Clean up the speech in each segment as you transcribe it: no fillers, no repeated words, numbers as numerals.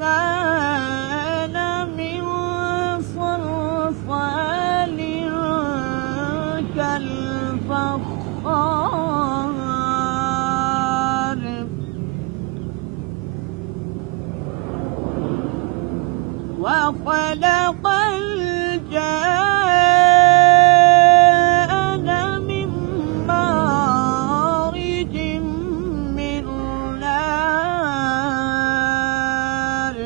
الإنسان من صلصال كالفخار وخلق الجان من مارج من نار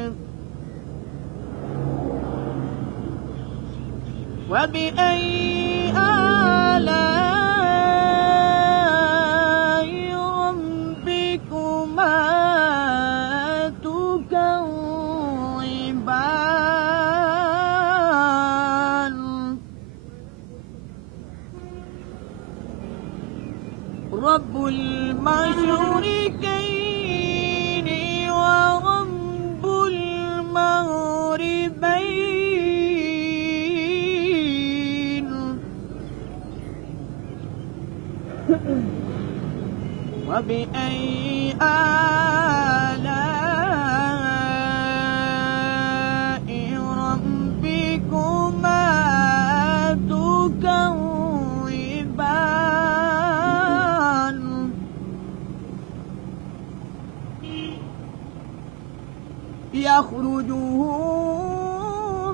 وبأي آلاء ربكما تكذبان رب المشركين ورب المغربين وبأي آلاء ربكما تكذبان يخرجه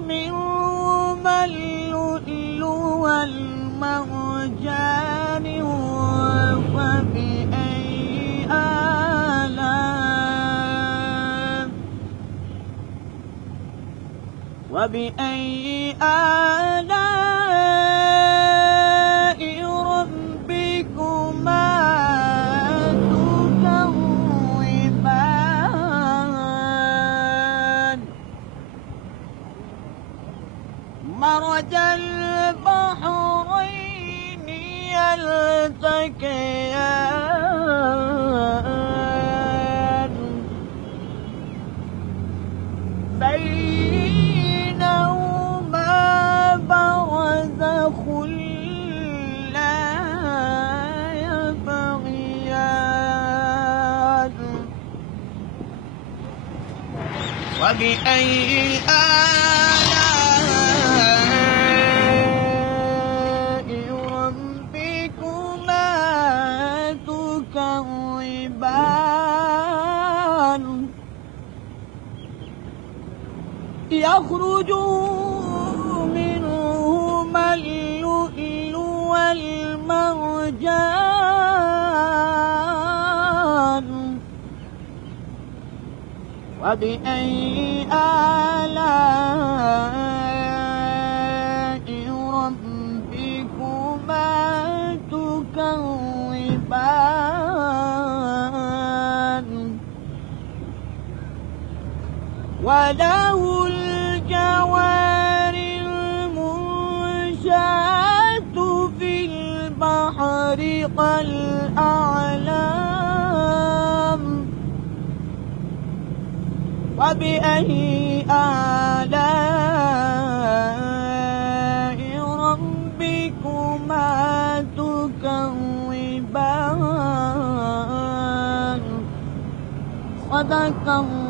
منهما اللؤلؤ والمرجان وبأي آلاء ربكما تكذبان مرج البحرين يلتقيان بينهما برزخ لا يبغيان وبأي آلاء ربكما تكذبان يخرج منهما اللؤلؤ والمرجان وبأي آلاء ربكما تكذبان وله الجوار المنشآت في البحر كالأعلام وبأي آلاء ربكما تكذبان صدق الله